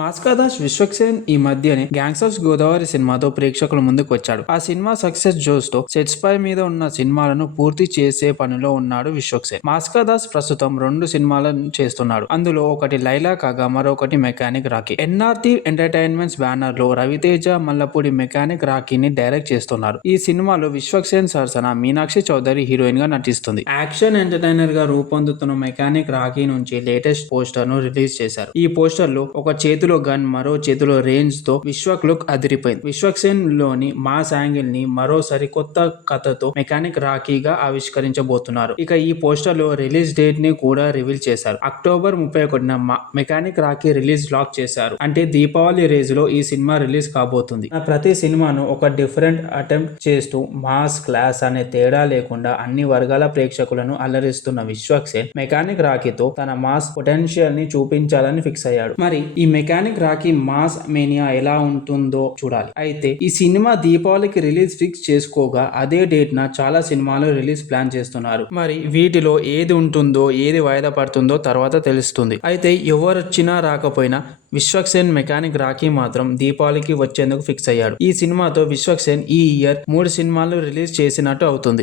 మాస్కాదాస్ విశ్వక్సేన్ ఈ మధ్యనే గ్యాంగ్స్ గోదావరి సినిమాతో ప్రేక్షకుల ముందుకు వచ్చాడు. ఆ సినిమా సక్సెస్ జోస్ తో సెట్స్ పై మీద ఉన్న సినిమాలను పూర్తి చేసే పనిలో ఉన్నాడు విశ్వక్సేన్. మాస్కాదాస్ ప్రస్తుతం 2 సినిమాలను చేస్తున్నాడు. అందులో ఒకటి లైలా కాగా మరొకటి mechanic Rocky. NRT entertainments banner లో రవితేజ మల్లపూడి మెకానిక్ రాకీని డైరెక్ట్ చేస్తున్నారు. ఈ సినిమాలో విశ్వక్సేన్ సరసన మీనాక్షి చౌదరి హీరోయిన్ గా నటిస్తుంది. యాక్షన్ ఎంటర్టైనర్ గా రూపొందుతున్న మెకానిక్ రాకీ నుంచి లేటెస్ట్ పోస్టర్ ను రిలీజ్ చేశారు. ఈ పోస్టర్ లో ఒక చేతిలో గన్ మరో చేతిలో రేంజ్ తో విశ్వక్ లుక్ అదిరిపోయింది. విశ్వక్సేన్ లోని మాస్ యాంగిల్ ని మరో సరికొత్త కథతో మెకానిక్ రాకీగా ఆవిష్కరించబోతున్నారు. ఇక ఈ పోస్టర్ లో రిలీజ్ డేట్ ని కూడా రివీల్ చేశారు. అక్టోబర్ 31న మెకానిక్ రాకీ రిలీజ్ లాక్ చేశారు. అంటే దీపావళి రేజ్ లో ఈ సినిమా రిలీజ్ కాబోతుంది. ప్రతి సినిమాను ఒక డిఫరెంట్ అటెంప్ట్ చేస్తూ మాస్ క్లాస్ అనే తేడా లేకుండా అన్ని వర్గాల ప్రేక్షకులను అలరిస్తున్న విశ్వక్సేన్ మెకానిక్ రాకీతో తన మాస్ పొటెన్షియల్ ని చూపించాలని ఫిక్స్ అయ్యాడు. మరి ఈ మెకానిక్ రాకీ మాస్ మేనియా ఎలా ఉంటుందో చూడాలి. అయితే ఈ సినిమా దీపావళికి రిలీజ్ ఫిక్స్ చేసుకోగా అదే డేట్ న చాలా సినిమాలు రిలీజ్ ప్లాన్ చేస్తున్నారు. మరి వీటిలో ఏది ఉంటుందో ఏది వాయిదా పడుతుందో తర్వాత తెలుస్తుంది. అయితే ఎవరొచ్చినా రాకపోయినా విశ్వక్సేన్ మెకానిక్ రాకీ మాత్రం దీపావళికి వచ్చేందుకు ఫిక్స్ అయ్యాడు. ఈ సినిమాతో విశ్వక్సేన్ ఈ ఇయర్ 3 సినిమాలు రిలీజ్ చేసినట్టు అవుతుంది.